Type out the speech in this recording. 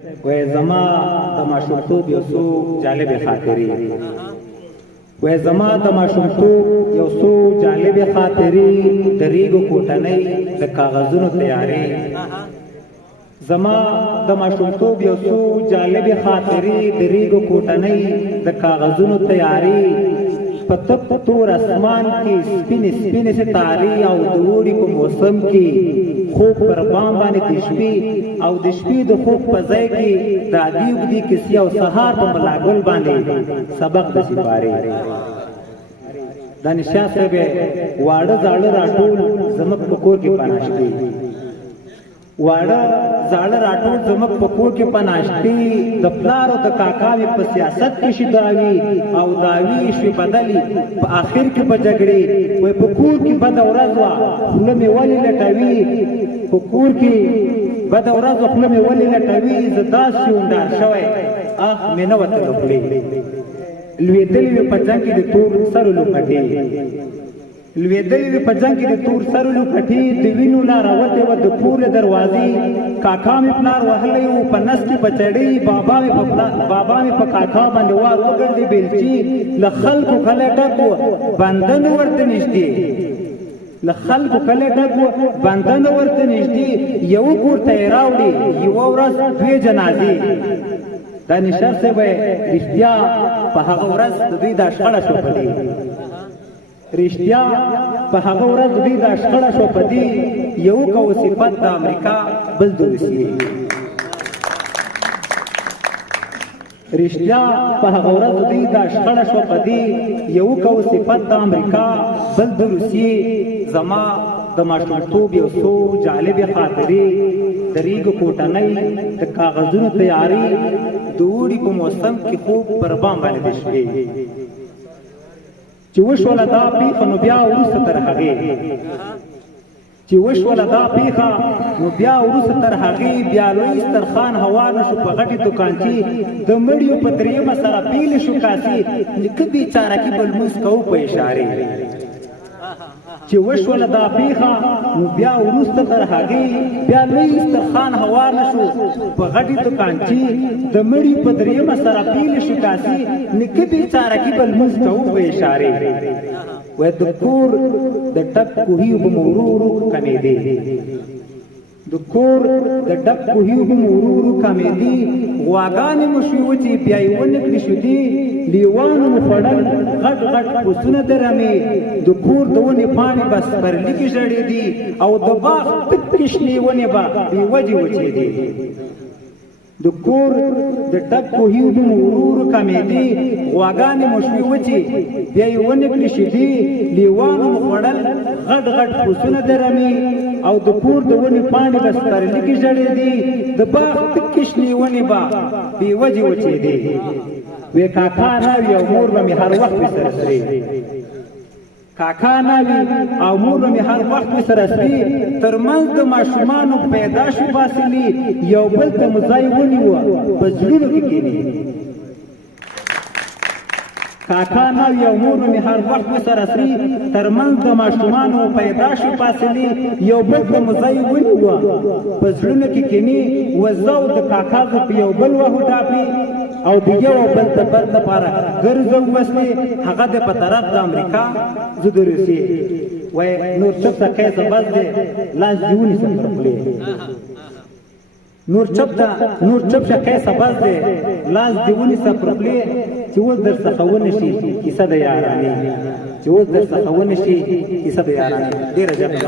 وای زما د ماشومتوب یو څو جالبې خاطرې وای زما د ماشومتوب یو څو جالبې خاطرې د ریګو کوټنۍ د کاغذونو تیارې زما د ماشومتوب یو څو جالبې خاطرې د ریګو کوټنۍ د کاغذونو تیارې په تپ تور اسمان کې سپینې سپینې ستارې او د اوړي په موسم کې خوب پر بام باندې د شپې او د شپې د خوب په ځای کې د عادي اوږدې کیسې او سهار په ملاګل باندې سبق د سپارې دانشاه صاحب واړه زاړه راټول زموږ په کور کې پناشتي واړه زاړه راټول زموږ په کور کې پناشتي د پلار او د کاکا په سیاست کې شي داوی او داوی شي بدلی په آخر کې په جګړې وای په کور کې بد ورځ وا خوله مې ولې لټوي په کور کې بد ورځ خوله مې ولې لټوي زدا شوندار شوی اخ مې نه وته خپلې لویدلې په ځان کې د تور سره لوکټي لویدلې په ځان کې د تور سره لوکټي د وینو لار راوته و د پوره دروازې کاکا مې پلار وهلې او په نس کې بچړې بابا مې په کاکا باندې وار وګرځي بیلچی ل خلکو کله ټکو بندن ورته نشته ل خلکو کله ټکو بندن ورته نشته یو کور ته راوړي یو ورځ دوی جنازې دا نشه څه وای رښتیا په هغه ورځ د دوی د شخړه شو پدې رښتیا په هغه ورځ دوی د شخړه شو پدې یو کو صفات د امریکا بل د روسیې رښتیا په هغه ورځ دوی د شخړه شو پدې یو کو صفات د امریکا بل د روسیې زما د ماشومتوب یو څو جالبې خاطرې د ریګو کوټنۍ د کاغذونو تیارې د اوړي په موسم کې خوب پر بام باندې د شپې چې وشوله دا پیښه نو بیا وروسته تر هغې چې وشوله دا پیښه نو بیا وروسته تر هغې بیا لوی سترخان هوار نه شو په غټې دوکانچې د مړیو په درېیمه سره بیلې شو کاسې نیکه بېچاره کې به لمونځ کوو په اشارې چې وشوله دا پیښه نو بیا وروسته تر هغې بیا لوی سترخان هوار نه شو په غټې دوکانچې د مړي په درېیمه سره بیلې شو کاسې نیکه بېچاره کې به لمونځ کوو په اشارې وای د کور د ټک کوهي به مو ورو ورو کمېدې د کور د ډک کوهي به مو ورو ورو کمېدې غواګانې مو شوې وچې بیا یې ونکړې شودې لیوانو مو خوړل غټ غټ پسونه د رمې د کور د ونې پاڼې به سپرلي کې ژړېدې او د باغ تکې شنې ونې به بې وجې وچېدې د کور د ټک کوهي به مو ورو ورو کمېدې غواګانې مو شوې وچې بیا یې ونکړې شیدې لیوانو مو خوړل غټ غټ پسونه د رمې او د کور د ونې پاڼې به سپرلي کې ژړېدې د باغ تکې شنې ونې به بې وجې وچېدې وی کاکا ناوي او مور به مې هر وخت سره سرې کاکا ناوي او مور به مې هر وخت سره سرې ترمنځ د ماشومانو پیدا شو فاصلې یو بل ته مو ځای ونیوه په زړونو کې کښېنې کاکا ناوي او مور به مې هر وخت سره سرې ترمنځ د ماشومانو پیدا شو فاصلې یو بل ته مو ځای ونیوه په زړونو کې کښېنې وزه او د کاکا زه په یو بل وهو ټاپې او د یو بل ته بل لپاره ګرځو وسلې هغه د په طرف د امریکا زه د روسیې وای نور چپ ته کیسه بس دی لاس دې ونیسه پر خولې نور چپ شه کیسه بس دی لاس دې ونیسه پر خولې چې اوس درڅخه ونشي کیسه د یارانې چې اوس درڅخه ونشي کیسه د یارانې ډېره زیاته